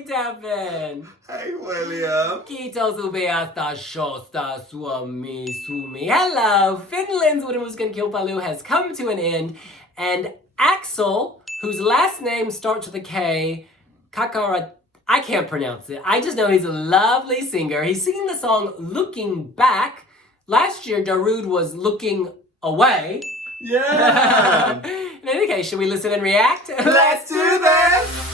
Oi, Deban. Hey, William. Kiitos upeasta showsta Suomi Sumi. Hello, Finland's Winner Was Gonna Kilpailu has come to an end, and Aksel, whose last name starts with a K, Kankaanranta, I can't pronounce it. I just know he's a lovely singer. He's singing the song Looking Back. Last year, Darude was looking away. Yeah. In any case, should we listen and react? Let's do this.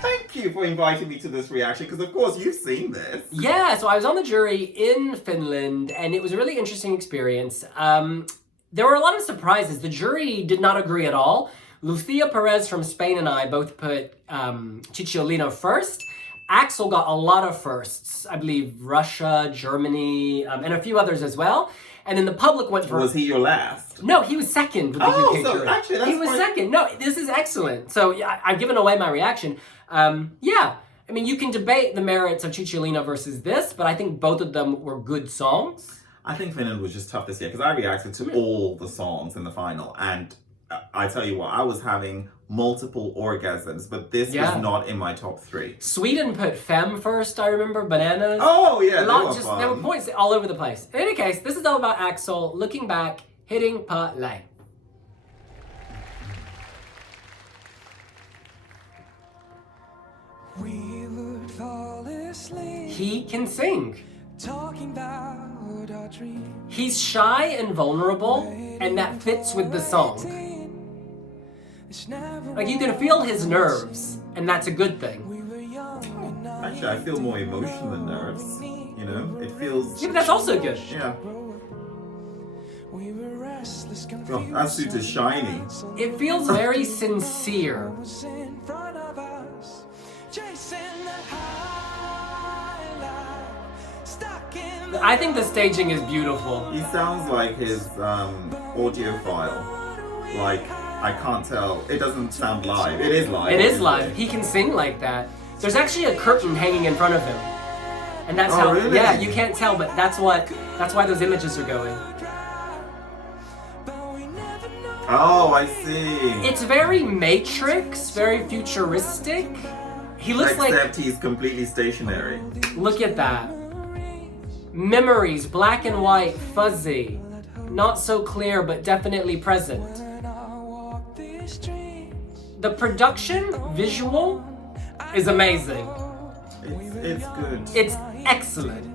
Thank you for inviting me to this reaction, because of course you've seen this. Yeah, so I was on the jury in Finland, and it was a really interesting experience. There were a lot of surprises. The jury did not agree at all. Lucia Perez from Spain and I both put Cicciolina first. Aksel got a lot of firsts. I believe Russia, Germany, and a few others as well. And then the public went for... Was he your last? No, he was second with the UK so jury. actually that's he was second. No, this is excellent. So yeah, I've given away my reaction. Yeah, I mean, you can debate the merits of Cicciolina versus this, but I think both of them were good songs. I think Finland was just tough this year, because I reacted to all the songs in the final, and I tell you what, I was having multiple orgasms, but this was not in my top 3. Sweden put Femme first, I remember, Bananas. Oh yeah, There were points all over the place. In any case, this is all about Aksel looking back, hitting play. We would fall asleep, He can sing. talking about our dreams. He's shy and vulnerable, and that fits with the song. Like, you can feel his nerves, and that's a good thing. We were young enough. Actually, I feel more emotion than nerves. You know, it feels... Yeah, but that's also good. Yeah. We were restless, Oh, confused. that suit is shiny. It feels very sincere. Was in front of us, chasing the high life, stuck in the I think the staging is beautiful. He sounds like his audio file. Like, I can't tell. It doesn't sound live. It is live. It is obviously. live. He can sing like that. There's actually a curtain hanging in front of him. And that's Oh, how, really? yeah, you can't tell, but that's why those images are going. Oh, I see. It's very Matrix, very futuristic. He looks Except he's completely stationary. look at that. Memories, black and white, fuzzy. Not so clear, but definitely present. The production, visual, is amazing. It's good. It's excellent.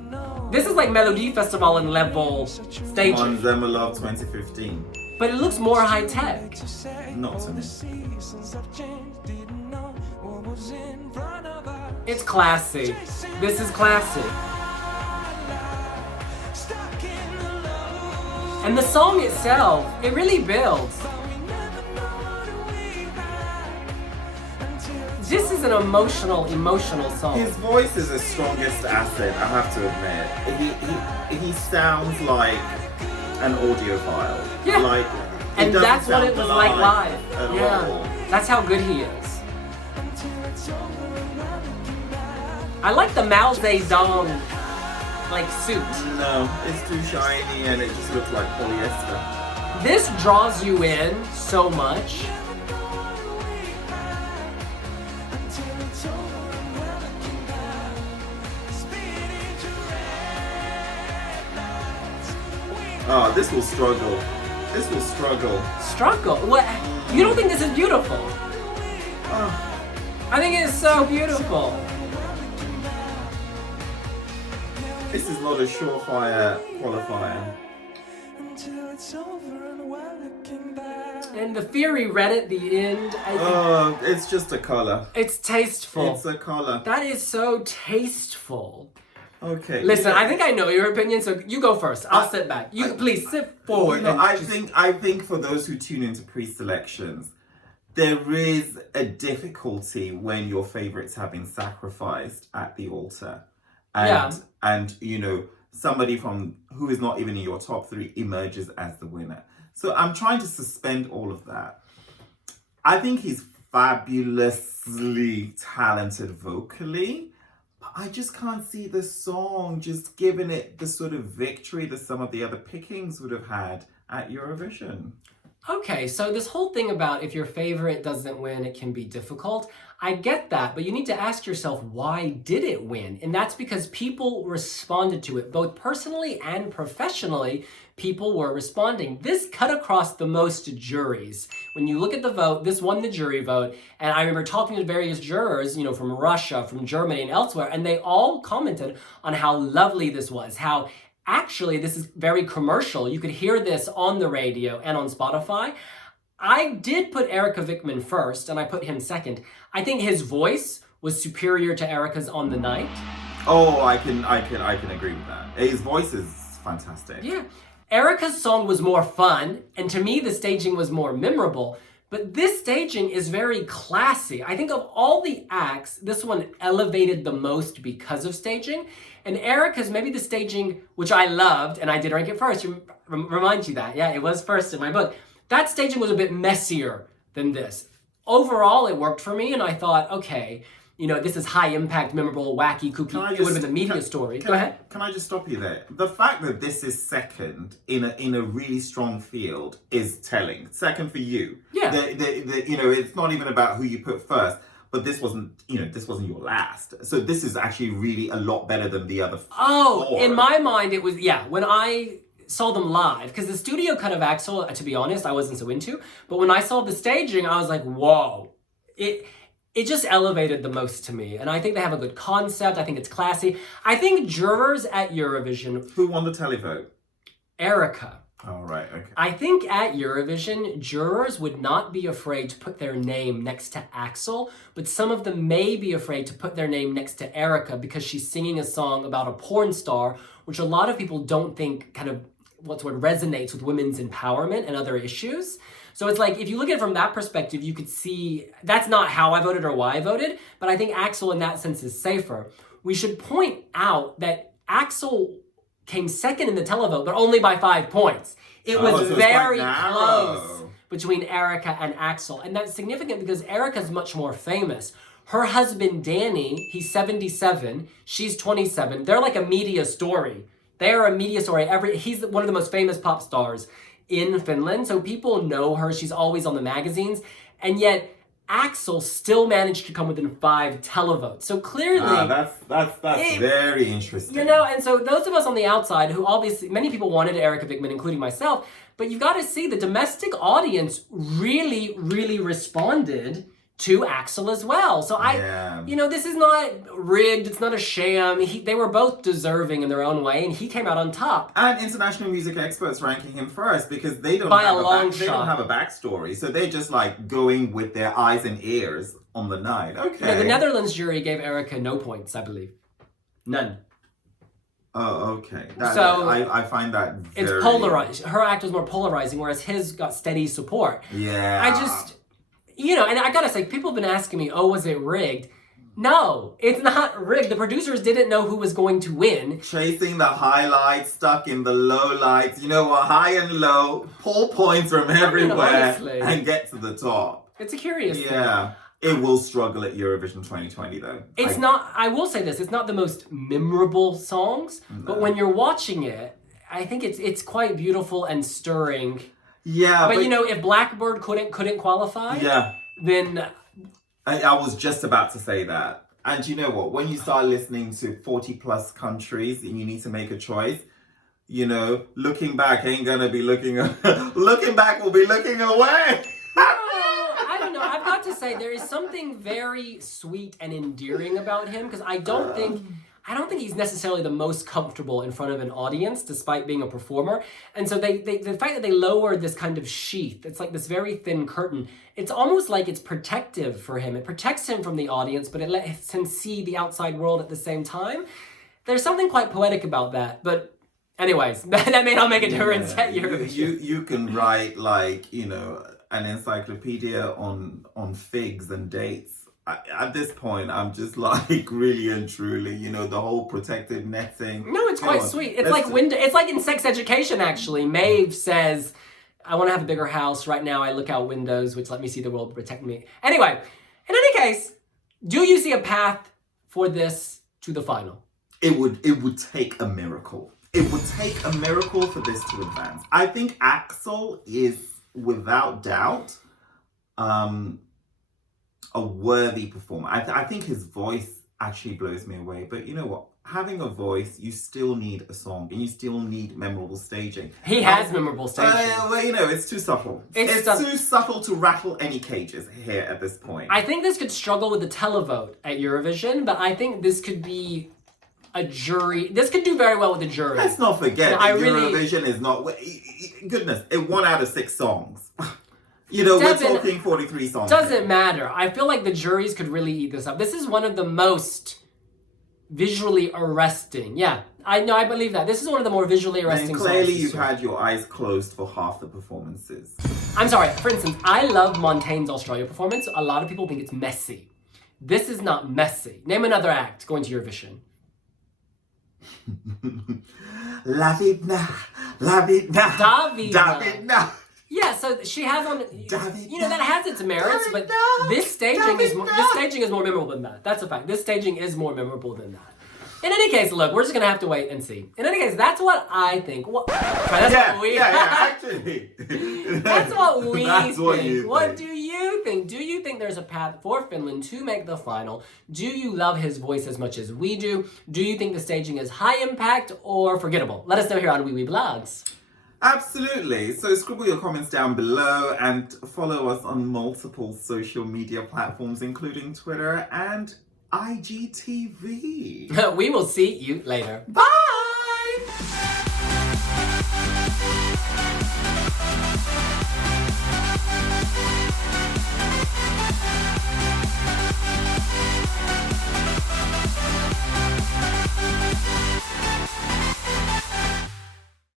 This is like Melody Festival and level staging, On Zemmelov 2015. but it looks more high tech. Not to me. It's classy. This is classy. And the song itself, it really builds. This is an emotional song. His voice is his strongest asset, I have to admit. He sounds like an audiophile. Yeah. Like, And doesn't that's what sound it was like live. at Yeah. all. That's how good he is. I like the Mao Zedong like suit. No, it's too shiny and it just looks like polyester. This draws you in so much. Oh, this will struggle. This will struggle. Struggle. What? You don't think this is beautiful? Oh, I think it's so beautiful. this is not a surefire qualifier. And the theory read at the end. Oh, it's just a color. It's tasteful. It's a color. That is so tasteful. Okay. Listen, yeah. I think I know your opinion, so you go first. I'll sit back. You please sit forward. You know, and I just- think for those who tune into pre-selections, there is a difficulty when your favorites have been sacrificed at the altar, and you know, somebody from who is not even in your top 3 emerges as the winner. So I'm trying to suspend all of that. I think he's fabulously talented vocally. I just can't see the song just giving it the sort of victory that some of the other pickings would have had at Eurovision. Okay, so this whole thing about if your favorite doesn't win, it can be difficult. I get that, but you need to ask yourself, why did it win? And that's because people responded to it, both personally and professionally. People were responding. This cut across the most juries. When you look at the vote, this won the jury vote. And I remember talking to various jurors, from Russia, from Germany, and elsewhere, and they all commented on how lovely this was, how actually this is very commercial. You could hear this on the radio and on Spotify. I did put Erika Vikman first, and I put him second. I think his voice was superior to Erika's on the night. Oh, I can agree with that. His voice is fantastic. Yeah. Erika's song was more fun, and to me, the staging was more memorable. But this staging is very classy. I think of all the acts, this one elevated the most because of staging. And Erika's, maybe the staging, which I loved, and I did rank it first, remind you that. Yeah, it was first in my book. That staging was a bit messier than this. Overall, it worked for me, and I thought, okay, this is high impact, memorable, wacky, kooky. It would have been a media story. Go ahead. Can I just stop you there? The fact that this is second in a really strong field is telling. Second for you. Yeah. It's not even about who you put first, but this wasn't your last. So this is actually really a lot better than the other four. Oh, in my mind, it was, when I saw them live, because the studio cut of Aksel, to be honest, I wasn't so into, but when I saw the staging, I was like, whoa. It just elevated the most to me. And I think they have a good concept. I think it's classy. I think jurors at Eurovision... Who won the televote? Erika. Oh, right, okay. I think at Eurovision, jurors would not be afraid to put their name next to Aksel, but some of them may be afraid to put their name next to Erika because she's singing a song about a porn star, which a lot of people don't think kind of, resonates with women's empowerment and other issues. So it's like, if you look at it from that perspective, you could see, that's not how I voted or why I voted, but I think Aksel in that sense is safer. We should point out that Aksel came second in the televote, but only by 5 points. It was very close between Erika and Aksel. And that's significant because Erika's much more famous. Her husband, Danny, he's 77, she's 27. They're like a media story. They are a media story. He's one of the most famous pop stars in Finland, so people know her. She's always on the magazines, and yet Aksel still managed to come within 5 televotes. So clearly, that's very interesting. And so those of us on the outside, who obviously many people wanted Erika Vikman, including myself, but you've got to see the domestic audience really, really responded to Aksel as well. So this is not rigged. It's not a sham. They were both deserving in their own way, and he came out on top. And international music experts ranking him first because they don't have a backstory. So they're just like going with their eyes and ears on the night. Okay. The Netherlands jury gave Erika no points, I believe. None. Oh, okay. I find that it's polarized. Her act was more polarizing, whereas his got steady support. Yeah. And I gotta say, people have been asking me, was it rigged? No, it's not rigged. The producers didn't know who was going to win. Chasing the highlights, stuck in the low lights. High and low, pull points from everywhere and get to the top. It's a curious thing. Yeah. It will struggle at Eurovision 2020 though. I will say this, it's not the most memorable songs, but when you're watching it, I think it's quite beautiful and stirring. Yeah, but if Blackbird couldn't qualify, then I was just about to say that. And you know what? When you start listening to 40 plus countries and you need to make a choice, looking back ain't gonna be looking. Looking back will be looking away. I don't know. I've got to say there is something very sweet and endearing about him because I don't think he's necessarily the most comfortable in front of an audience, despite being a performer. And so the fact that they lowered this kind of sheath, it's like this very thin curtain, it's almost like it's protective for him. It protects him from the audience, but it lets him see the outside world at the same time. There's something quite poetic about that. But anyways, that may not make a difference at Eurovision. You can write an encyclopedia on figs and dates. At this point, I'm just like really and truly, the whole protective netting. No, it's quite sweet. It's it's like in Sex Education, actually. Maeve says, I want to have a bigger house. Right now, I look out windows, which let me see the world protect me. Anyway, in any case, do you see a path for this to the final? It would take a miracle. It would take a miracle for this to advance. I think Aksel is without doubt, a worthy performer. I think his voice actually blows me away. But you know what? Having a voice, you still need a song, and you still need memorable staging. He has memorable staging. Well, you know, it's too subtle. It's too subtle to rattle any cages here at this point. I think this could struggle with the televote at Eurovision, but I think this could be a jury. This could do very well with the jury. Let's not forget that Eurovision is not... Goodness, it 1 out of 6 songs. You know, we're talking 43 songs. Doesn't matter. I feel like the juries could really eat this up. This is one of the most visually arresting. Yeah, I know, I believe that. This is one of the more visually arresting songs. Clearly you've had your eyes closed for half the performances. I'm sorry, for instance, I love Montaigne's Australia performance. A lot of people think it's messy. This is not messy. Name another act going to Eurovision. La Vidna, Davina. Yeah, so she has on, Davina, you know, that has its merits, but this staging is more memorable than that. That's a fact. This staging is more memorable than that. In any case, look, we're just gonna have to wait and see. In any case, that's what I think. Actually. That's what we That's what think. you think. What do you think? Do you think there's a path for Finland to make the final? Do you love his voice as much as we do? Do you think the staging is high impact or forgettable? Let us know here on wiwibloggs. Absolutely. So scribble your comments down below and follow us on multiple social media platforms, including Twitter and IGTV. We will see you later. Bye!